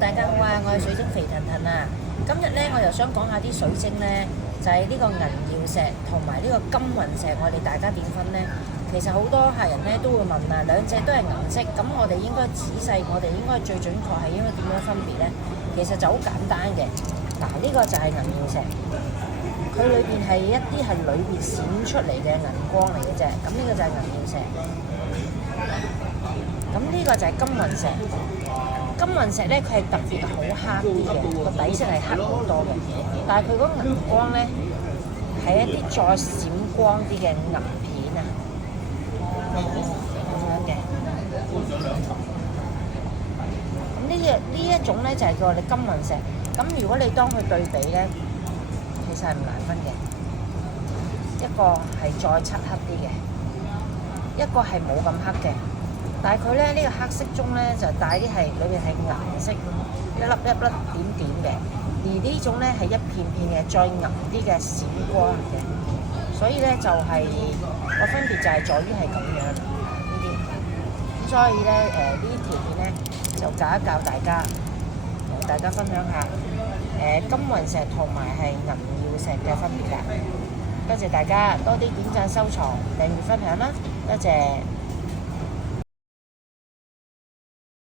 大家好啊！我係水晶肥騰騰啊！今日咧，我又想講下啲水晶咧，就係呢個銀曜石同埋呢個金雲石，我哋大家點分咧？其實好多客人咧都會問啊，兩隻都係銀色，咁我哋應該仔細，我哋應該最準確係應該點樣分別咧？其實就好簡單嘅。嗱，呢個就係銀曜石，佢裏邊係一啲係裏邊閃出嚟嘅銀光嚟嘅啫。咁呢個就係銀曜石。咁呢個就係金雲石。金雲石咧，佢係特別好黑啲嘅，個底色係黑好多嘅，但係佢嗰銀光咧係一啲再閃光啲嘅銀片啊，咁樣嘅。咁呢一種咧就係叫我哋金雲石。咁如果你當佢對比咧，其實係唔難分嘅。一個係再漆黑啲嘅，一個係冇咁黑嘅。但係佢咧呢個黑色中咧就帶啲係裏邊係銀色，一粒一粒點點嘅。而呢種咧係一片片嘅再銀啲嘅閃光嘅，所以咧就係個分別就係在於係咁樣呢啲。咁所以咧呢啲條片咧就教一教大家，同大家分享下金雲石同埋係銀曜石嘅分別啦。多謝大家多啲點讚、收藏、訂閱、分享啦，多謝。